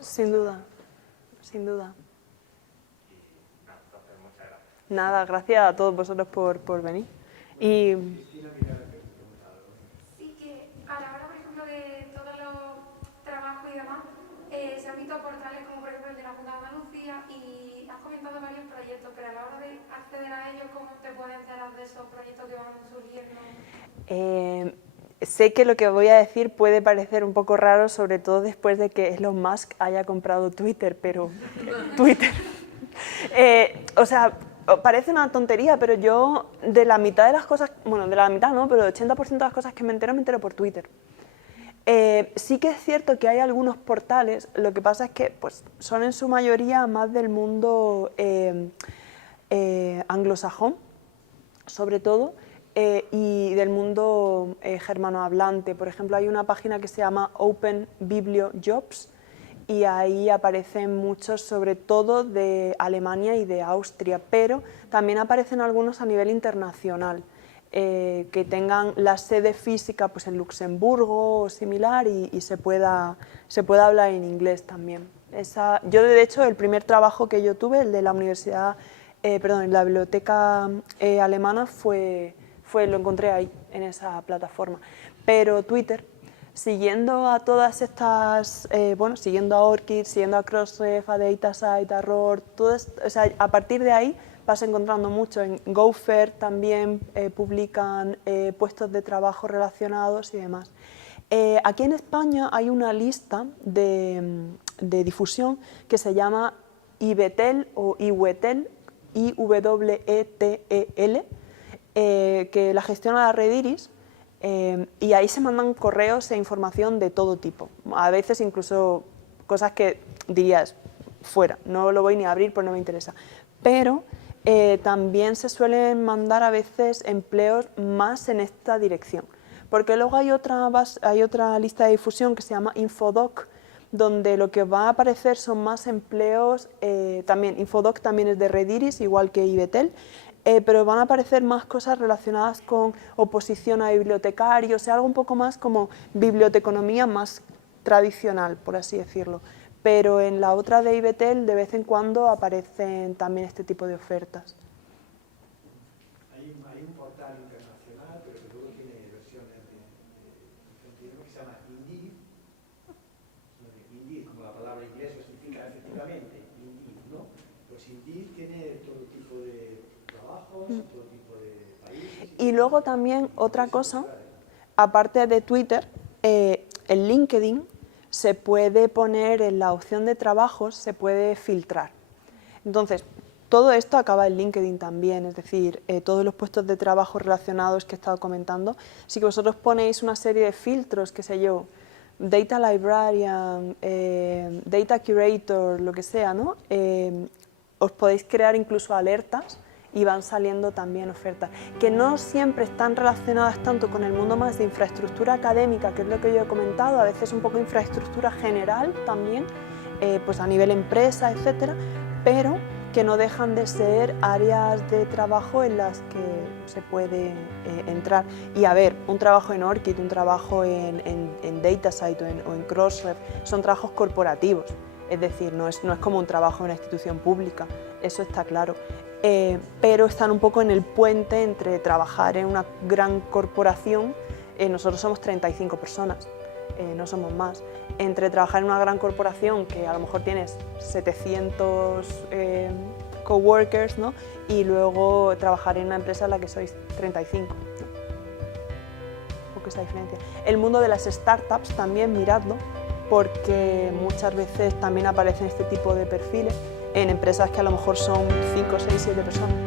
Sin duda, sin duda. Y nada, entonces muchas gracias. Nada, gracias a todos vosotros por venir. Y Sí, que a la hora, por ejemplo, de todos los trabajos y demás, se han visto portales como por ejemplo el de la Junta de Andalucía y has comentado varios proyectos, pero a la hora de acceder a ellos, ¿cómo te puedes enterar de esos proyectos que van surgiendo? sé que lo que voy a decir puede parecer un poco raro, sobre todo después de que Elon Musk haya comprado Twitter, pero Twitter... o sea, parece una tontería, pero yo de la mitad de las cosas, bueno, de la mitad no, pero del 80% de las cosas que me entero por Twitter. Sí que es cierto que hay algunos portales, lo que pasa es que pues, son en su mayoría más del mundo anglosajón, sobre todo, y del mundo germanohablante. Por ejemplo, hay una página que se llama Open Biblio Jobs, y ahí aparecen muchos, sobre todo de Alemania y de Austria, pero también aparecen algunos a nivel internacional, que tengan la sede física pues, en Luxemburgo o similar y se pueda hablar en inglés también. Yo, de hecho, el primer trabajo que yo tuve, el de la universidad, en la biblioteca alemana, lo encontré ahí, en esa plataforma. Pero Twitter, siguiendo a todas estas, siguiendo a ORCID, siguiendo a Crossref, a DataCite, a ROR, o sea, a partir de ahí vas encontrando mucho. En Gopher también publican puestos de trabajo relacionados y demás. Aquí en España hay una lista de difusión que se llama IWETEL o IWETEL, IWETEL, que la gestiona la Red Iris. Y ahí se mandan correos e información de todo tipo, a veces incluso cosas que dirías fuera, no lo voy ni a abrir porque no me interesa, pero también se suelen mandar a veces empleos más en esta dirección, porque luego hay otra lista de difusión que se llama Infodoc, donde lo que va a aparecer son más empleos, también Infodoc también es de Red Iris, igual que IBETEL, pero van a aparecer más cosas relacionadas con oposición a bibliotecarios, o sea, algo un poco más como biblioteconomía más tradicional, por así decirlo. Pero en la otra de IBETEL de vez en cuando aparecen también este tipo de ofertas. Hay un portal internacional, pero que luego tiene versiones que se llama Indeed. Indeed, como la palabra inglesa significa efectivamente, Indeed, ¿no? Pues Indeed tiene todo tipo de trabajos, todo tipo de países. Y luego también otra cosa, aparte de Twitter, en LinkedIn se puede poner en la opción de trabajos, se puede filtrar. Entonces, todo esto acaba en LinkedIn también, es decir, todos los puestos de trabajo relacionados que he estado comentando. Si que vosotros ponéis una serie de filtros, qué sé yo, Data Librarian, Data Curator, lo que sea, ¿no? Os podéis crear incluso alertas y van saliendo también ofertas, que no siempre están relacionadas tanto con el mundo más de infraestructura académica, que es lo que yo he comentado, a veces un poco de infraestructura general también, pues a nivel empresa, etcétera, pero que no dejan de ser áreas de trabajo en las que se puede entrar. Y a ver, un trabajo en ORCID, un trabajo en DataCite o en Crossref, son trabajos corporativos, es decir, no es como un trabajo en una institución pública, eso está claro. Pero están un poco en el puente entre trabajar en una gran corporación, nosotros somos 35 personas, no somos más, entre trabajar en una gran corporación que a lo mejor tienes 700 coworkers, ¿no? Y luego trabajar en una empresa en la que sois 35, ¿no? Un poco esa diferencia. El mundo de las startups también, miradlo, porque muchas veces también aparecen este tipo de perfiles en empresas que a lo mejor son 5, 6, 7 personas.